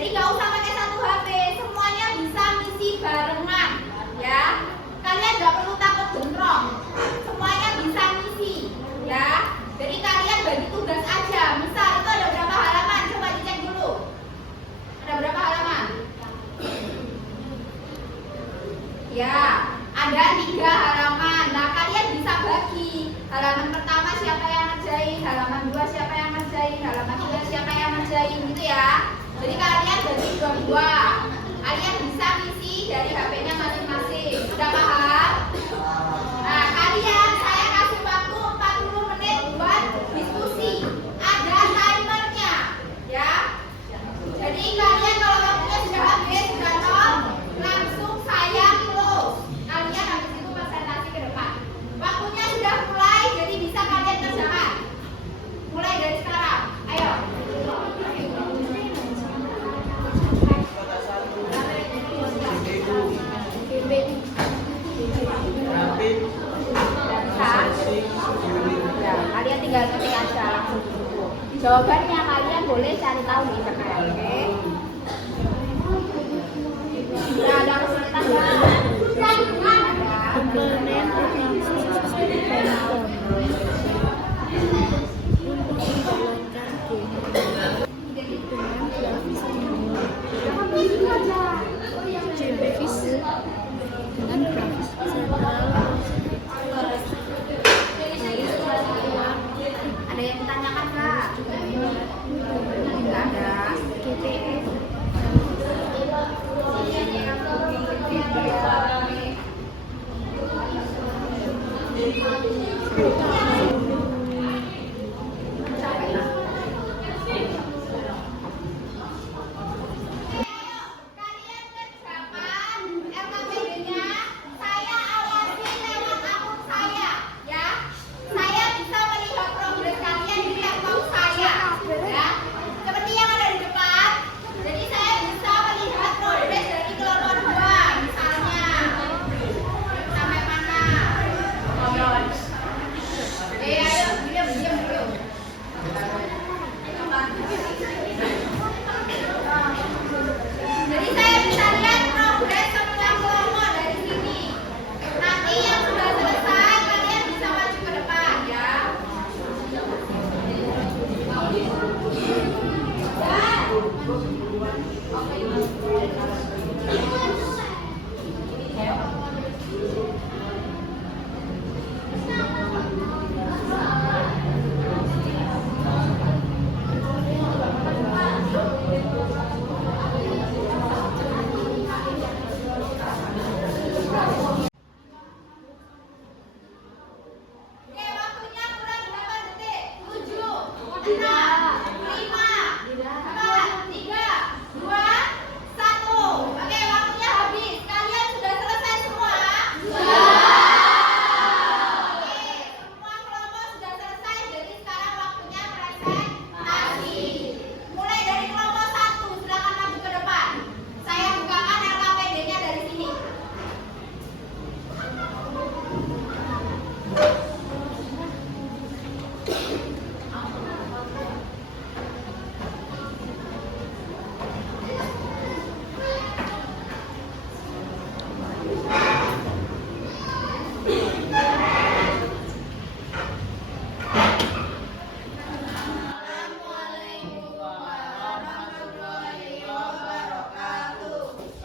Jadi nggak usah pakai satu HP, semuanya bisa ngisi barengan, ya. Kalian nggak perlu takut bentrok, semuanya bisa ngisi, ya. Jadi kalian bagi tugas aja. Misal itu ada berapa halaman? Coba dicek dulu. Ada berapa halaman? Ya, ada 3 halaman. Nah, kalian bisa bagi. Halaman pertama siapa yang ngerjain, halaman 2 siapa yang ngerjain, halaman 3 siapa yang ngerjain, gitu ya. Jadi kalian bagi 2-2. Kalian bisa ngisi dari HP-nya masing-masing. Sudah paham? Nah, kalian saya kasih waktu 40 menit buat diskusi. Ada timernya, ya. Jadi kalian kalau waktunya sudah habis, sudah tahu, langsung saya close. Kalian habis itu presentasi ke depan. Waktunya sudah mulai, jadi bisa kalian kerjakan. Mulai dari sekarang. Ayo. Ya, kalian tinggal ketik aja langsung. Jawabannya kalian boleh cari tahu di internet, oke? Nah, ada kesulitan nggak? Komponen operasi sistem handphone untuk menjalankan game dengan grafis GPFIS dengan grafis sentral Ada yang ditanyakan nggak? Nggak ada. GPE Kalian kerjakan LKPD-nya, saya awasi lewat akun saya, ya. Saya bisa melihat progres kalian di laptop saya, ya. Seperti yang ada di depan. Jadi saya bisa melihat progres dari kelompok 2, misalnya sampai mana. Ayo, diam dulu. Jadi saya bisa lihat progres semua kelompok dari sini. Nanti yang sudah selesai kalian bisa maju ke depan, ya. Oke, waktunya kurang 8 detik. 7, 6, 5, 4, 3, 2, 1. Oke, waktunya habis. Kalian sudah selesai semua? Sudah. Oke, semua kelompok sudah selesai. Jadi sekarang waktunya presentasi. Mulai dari kelompok 1, silakan maju ke depan. Saya bukakan LKPD-nya dari sini.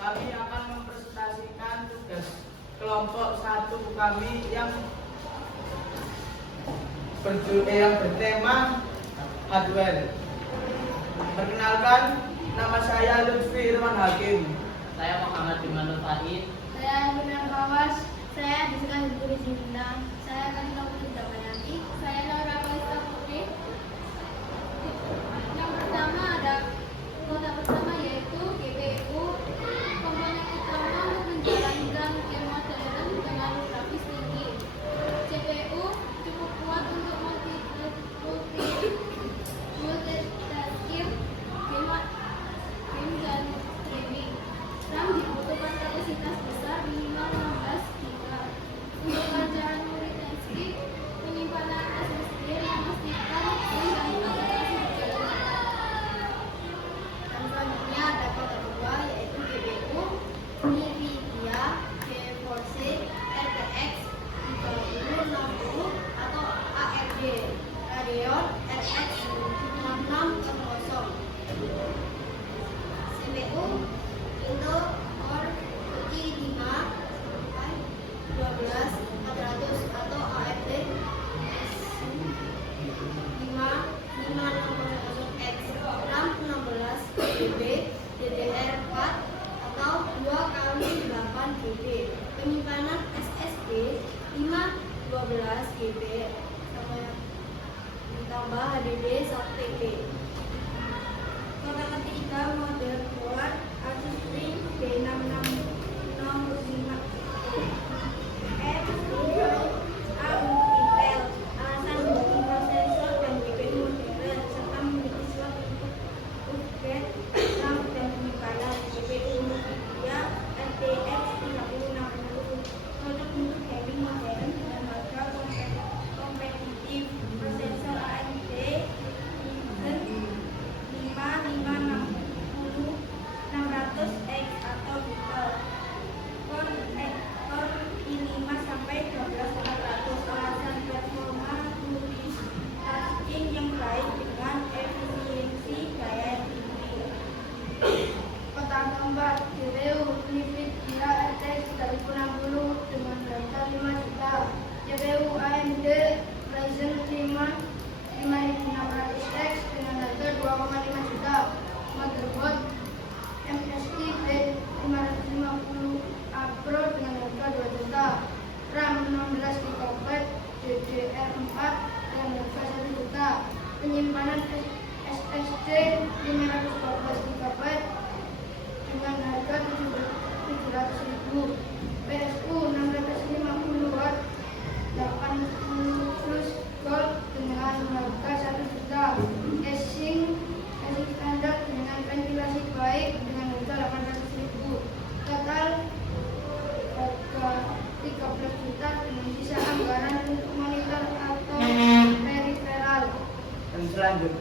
Kami akan mempresentasikan tugas kelompok 1 kami yang bertema hardware. Perkenalkan, nama saya Lutfi Irwan Hakim. Saya Muhammad Imanul Fahid. Saya Benar Kawas, saya Jessica Hiduri Bintang, saya Kanita Putri Damayanti, saya Laura Kalista Putri. Yang pertama ada kota pertama yaitu GPU, komponen utama untuk menjalankan game modern dengan grafis tinggi. CPU cukup kuat untuk multitasking, game dan streaming. RAM dibutuhkan kapasitas besar minimal 16 GB. Untuk pelajaran multitasking,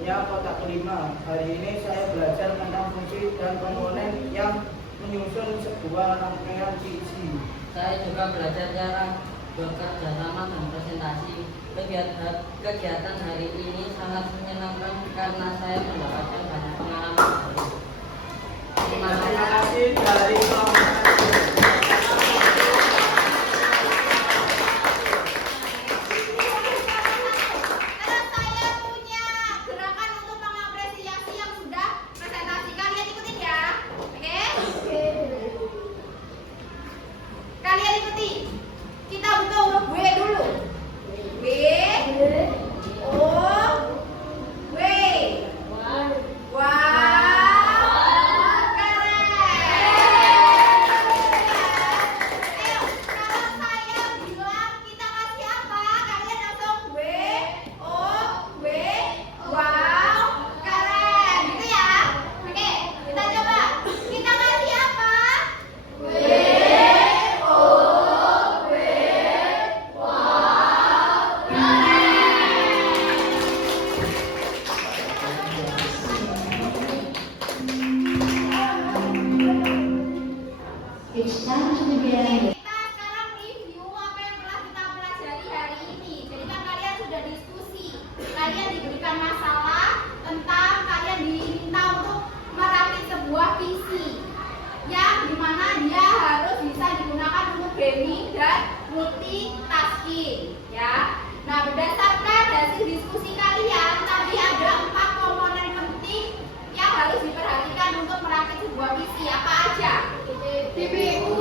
selanjutnya kotak kelima. Hari ini saya belajar tentang fungsi dan komponen yang menyusun sebuah rangkaian PC. Saya juga belajar cara bekerja sama dan presentasi. Kegiatan hari ini sangat menyenangkan karena saya mendapatkan banyak pengalaman baru. Terima Terima kasih. kasih dari kelompok satu. Terus saya punya gerakan untuk mengapresiasi yang sudah presentasi. Kalian ikutin ya. Oke? Kalian ikuti. Kita butuh huruf W dulu. W O W. Wah, keren. Ayo, kalau saya bilang kita kasih apa, kalian langsung W O W. Wow, keren. Gitu ya. Oke, kita coba. Kita kasih apa? W O W. Wow, keren. It's time to begin. Kita sekarang review apa yang telah kita pelajari hari ini. Jadi kan kalian sudah diskusi, kalian diberikan masalah tentang kalian diminta untuk merakit sebuah PC yang dimana dia harus bisa digunakan untuk gaming dan multitasking, ya. Nah, berdasarkan hasil diskusi kalian, tadi ada 4 komponen penting yang harus diperhatikan untuk merakit sebuah PC. Apa aja? CPU,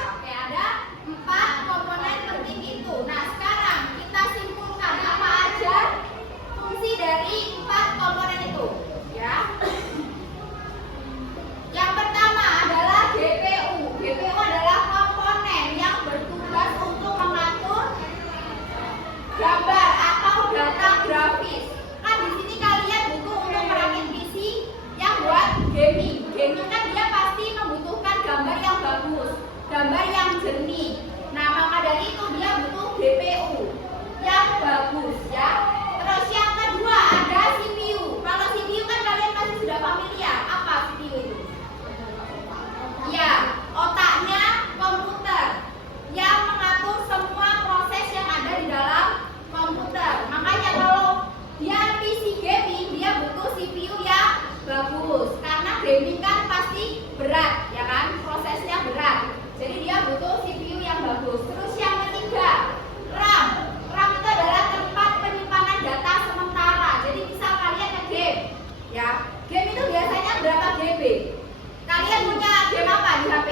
Oke, ada 4 komponen penting itu. Nah, sekarang kita simpulkan apa aja fungsi dari 4 komponen itu, ya. Yang pertama adalah GPU. GPU adalah komponen yang bertugas untuk mengatur gambar atau data grafis. Kan di sini kalian butuh untuk merakit PC yang buat gaming. Gaming kan dia pasti membutuhkan gambar yang bagus, gambar yang jernih. Nah, maka dari itu dia butuh GPU yang bagus, ya. Terus yang kedua ada CPU. Kalau CPU kan kalian pasti sudah familiar. Apa CPU itu? Ya, otaknya komputer yang mengatur semua proses yang ada di dalam komputer. Makanya kalau dia PC gaming, dia butuh CPU yang bagus. Karena gaming kan pasti berat, ya kan? Prosesnya berat. Jadi dia butuh CPU yang bagus. Terus yang ketiga, RAM. RAM itu adalah tempat penyimpanan data sementara. Jadi misal kalian nge-game, ya. Game itu biasanya berapa GB? Kalian punya game apa di HP?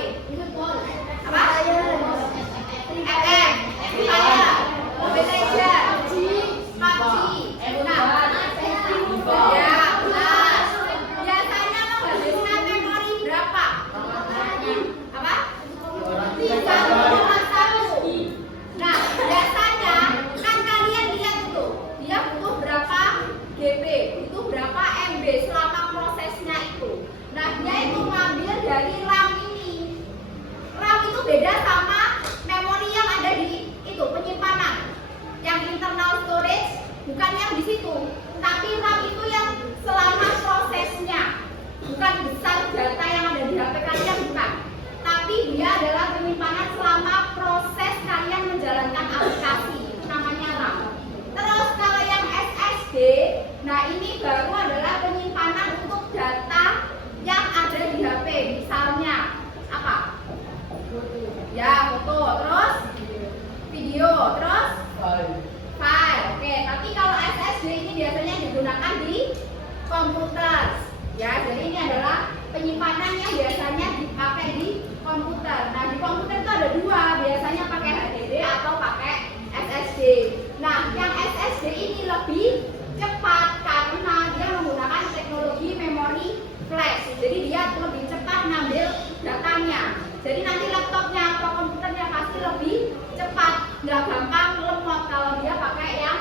Apa? MM, Fire, Mobile Legends, PUBG, ya, belas. Biasanya menghabiskan memori berapa? Apa? 3,1. Nah, biasanya kan kalian lihat itu, dia butuh berapa GB, butuh berapa MB selama prosesnya itu. Nah, dia itu ngambil dari RAM ini. RAM itu beda sama memori yang ada di itu penyimpanan. Yang internal storage bukan yang di situ, tapi RAM itu yang selama prosesnya. Bukan besar data yang ada di HP kalian, bukan. Tapi dia adalah penyimpanan selama proses kalian menjalankan aplikasi. Itu namanya RAM. Terus kalau yang SSD, nah ini baru adalah penyimpanan untuk data yang ada di HP. Misalnya apa? Ya, foto, terus video, terus file. Oke, tapi kalau SSD ini biasanya digunakan di komputer. Ya, jadi ini adalah penyimpanan yang biasanya dipakai di komputer. Nah, di komputer itu ada dua, biasanya pakai HDD atau pakai SSD. Nah, yang SSD ini lebih cepat karena dia menggunakan teknologi memori flash. Jadi dia lebih cepat ngambil datanya. Jadi nanti laptopnya atau komputernya pasti lebih cepat, nggak gampang lemot kalau dia pakai yang